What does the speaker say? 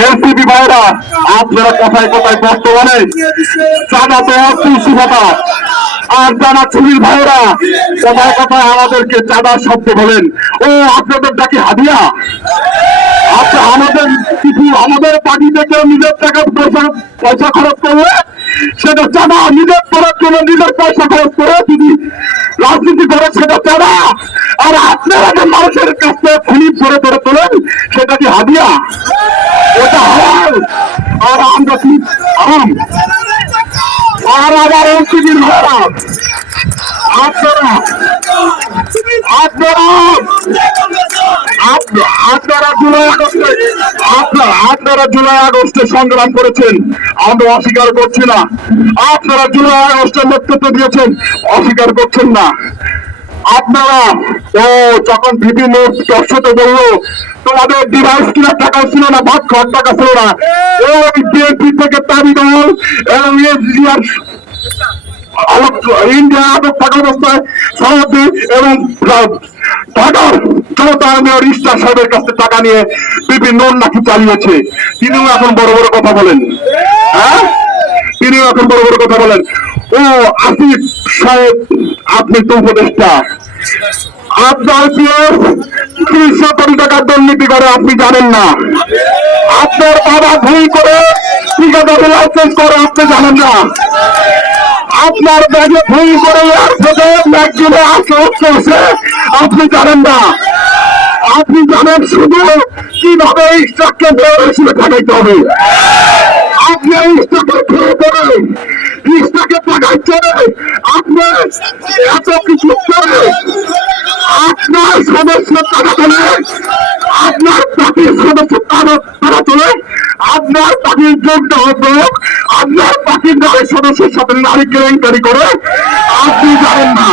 NCP ভাইরা আপনারা কোথায় কোথায় বর্তমানে চাঁদা তো অসুস্থতা, আর যারা চুরির ভাইরা কোথায় কোথায় আমাদেরকে চাঁদার শব্দ বলেন। ও আপনাদের ডাকি হাদিয়া। আচ্ছা, আমাদের কিছু আমাদের পার্টি থেকে নিজের টাকা পয়সা খরচ করলে সেটা চাঁদা, নিজের করার জন্য নিজের পয়সা খরচ করে যদি রাজনীতি করে সেটা চাঁদা, আর আপনারা যে মানুষের কাছ থেকে ফিলিপ করে ধরে তোলেন সেটা কি হাদিয়া? ওটা হারাম। আর আমরা কি হারাম? আর আবার এনসিপির ভাইরা আপনারা আপনারা আপনারা জুলাই আগস্টে সংগ্রাম করেছেন, আমরা অস্বীকার করছি না। আপনারা জুলাই আগস্টের নেতৃত্ব দিয়েছেন, অস্বীকার করছেন না। আপনারা যখন ভিপি নোট দর্শতে বললো তোমাদের ডিভাইস কেনার টাকা ছিল না, ভাত খাওয়ার টাকা ছিল না, ওই বিএনপি থেকে দাবি দল এবং ইন্ডিয়া আটক থাকা অবস্থায় সভাপতি এবং ঢাকার জনতা আন্দোলন ইস্টার সাহেবের কাছে টাকা নিয়ে বিভিন্ন নাকি চালিয়েছে। তিনিও এখন বড় বড় কথা বলেন। হ্যাঁ, তিনিও এখন বড় বড় কথা বলেন। ও আসিফ সাহেব, আপনি তো উপদেষ্টা, আপনার পিএস ৩০ কোটি টাকার দুর্নীতি করে আপনি জানেন না। আপনার বাবা ভুল করে ঠিকাদারি লাইসেন্স করে আপনি জানেন না। আপনার ব্যাগে ভুল করে ম্যাগজিনে আসছে আপনি জানেন না। আপনি জানেন শুধু কিভাবে স্টককে হিসেবে ঠেকাইতে হবে। আপনি স্টকে খেয়ে পড়ে স্টকে টাকায় চলে আপনি এত কিছু করে আপনার সদস্যের টাকা তোলে, আপনার পার্টির সদস্য টাকা তোলে, আপনার পার্টির যোগ্য হোক, আপনার পার্টির নারী সদস্যের সাথে নারী কেলেঙ্কারি করে আপনি জানেন না।